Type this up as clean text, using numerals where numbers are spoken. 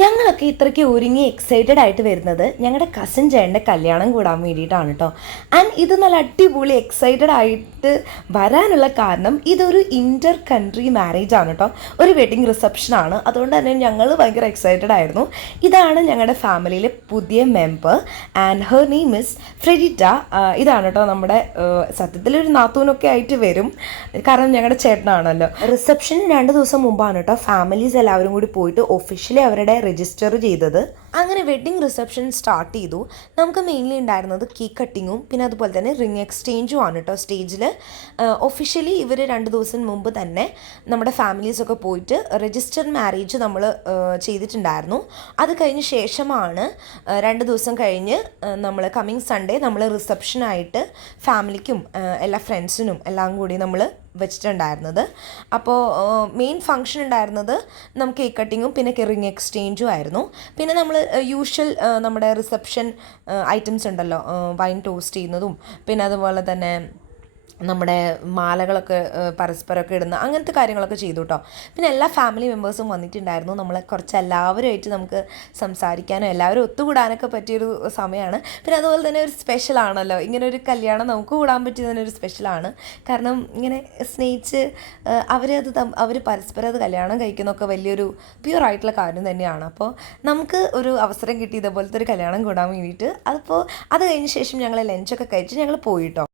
ഞങ്ങളൊക്കെ ഇത്രയ്ക്ക് ഒരുങ്ങി എക്സൈറ്റഡ് ആയിട്ട് വരുന്നത് ഞങ്ങളുടെ കസിൻ ചേട്ടൻ്റെ കല്യാണം കൂടാൻ വേണ്ടിയിട്ടാണ് കേട്ടോ. ആൻഡ് ഇത് നല്ല അടിപൊളി എക്സൈറ്റഡ് ആയിട്ട് വരാനുള്ള കാരണം ഇതൊരു ഇൻ്റർ കൺട്രി മാരേജ് ആണ് കേട്ടോ. ഒരു വെഡിങ് റിസപ്ഷനാണ്. അതുകൊണ്ട് തന്നെ ഞങ്ങൾ ഭയങ്കര എക്സൈറ്റഡ് ആയിരുന്നു. ഇതാണ് ഞങ്ങളുടെ ഫാമിലിയിലെ പുതിയ member and her name is Fredita. ഇതാണ് കേട്ടോ നമ്മുടെ സത്യത്തിലൊരു നാത്തൂനൊക്കെ ആയിട്ട് വരും, കാരണം ഞങ്ങളുടെ ചേട്ടനാണല്ലോ. റിസപ്ഷന് 2 ദിവസം മുമ്പാണ് കേട്ടോ ഫാമിലീസ് എല്ലാവരും കൂടി പോയിട്ട് ഒഫീഷ്യലി അവരുടെ രജിസ്റ്റർ ചെയ്തത്. അങ്ങനെ വെഡ്ഡിങ് റിസപ്ഷൻ സ്റ്റാർട്ട് ചെയ്തു. നമുക്ക് മെയിൻലി ഉണ്ടായിരുന്നത് കേക്ക് കട്ടിങ്ങും പിന്നെ അതുപോലെ തന്നെ റിംഗ് എക്സ്ചേഞ്ചും ആണ് കേട്ടോ സ്റ്റേജിൽ. ഒഫീഷ്യലി ഇവർ 2 ദിവസം മുമ്പ് തന്നെ നമ്മുടെ ഫാമിലീസൊക്കെ പോയിട്ട് രജിസ്റ്റർ മാരേജ് നമ്മൾ ചെയ്തിട്ടുണ്ടായിരുന്നു. അത് കഴിഞ്ഞ ശേഷമാണ് 2 ദിവസം കഴിഞ്ഞ് നമ്മൾ കമ്മിങ് സൺഡേ നമ്മൾ റിസപ്ഷനായിട്ട് ഫാമിലിക്കും എല്ലാ ഫ്രണ്ട്സിനും എല്ലാം കൂടി നമ്മൾ വെച്ചിട്ടുണ്ടായിരുന്നത്. അപ്പോൾ മെയിൻ ഫങ്ഷൻ ഉണ്ടായിരുന്നത് നമുക്ക് കേക്ക് കട്ടിങ്ങും പിന്നെ റിംഗ് എക്സ്ചേഞ്ചും ആയിരുന്നു. പിന്നെ നമ്മൾ യൂഷ്വൽ നമ്മുടെ റിസപ്ഷൻ ഐറ്റംസ് ഉണ്ടല്ലോ, വൈൻ ടോസ്റ്റ് ചെയ്യുന്നതും പിന്നെ അതുപോലെ തന്നെ നമ്മുടെ മാലകളൊക്കെ പരസ്പരമൊക്കെ ഇടുന്ന അങ്ങനത്തെ കാര്യങ്ങളൊക്കെ ചെയ്തു കേട്ടോ. പിന്നെ എല്ലാ ഫാമിലി മെമ്പേഴ്സും വന്നിട്ടുണ്ടായിരുന്നു. നമ്മളെ കുറച്ച് എല്ലാവരുമായിട്ട് നമുക്ക് സംസാരിക്കാനും എല്ലാവരും ഒത്തുകൂടാനൊക്കെ പറ്റിയൊരു സമയമാണ്. പിന്നെ അതുപോലെ തന്നെ ഒരു സ്പെഷ്യലാണല്ലോ ഇങ്ങനെ ഒരു കല്യാണം, നമുക്ക് കൂടാൻ പറ്റിയത് തന്നെ ഒരു സ്പെഷ്യലാണ്. കാരണം ഇങ്ങനെ സ്നേഹിച്ച് അവർ പരസ്പരം അത് കല്യാണം കഴിക്കുന്നതൊക്കെ വലിയൊരു പ്യുവർ ആയിട്ടുള്ള കാര്യം തന്നെയാണ്. അപ്പോൾ നമുക്ക് ഒരു അവസരം കിട്ടി ഇതേപോലത്തെ ഒരു കല്യാണം കൂടാൻ വേണ്ടിയിട്ട്. അതിപ്പോൾ അത് കഴിഞ്ഞ ശേഷം ഞങ്ങൾ ലഞ്ചൊക്കെ കഴിച്ച് ഞങ്ങൾ പോയിട്ടോ.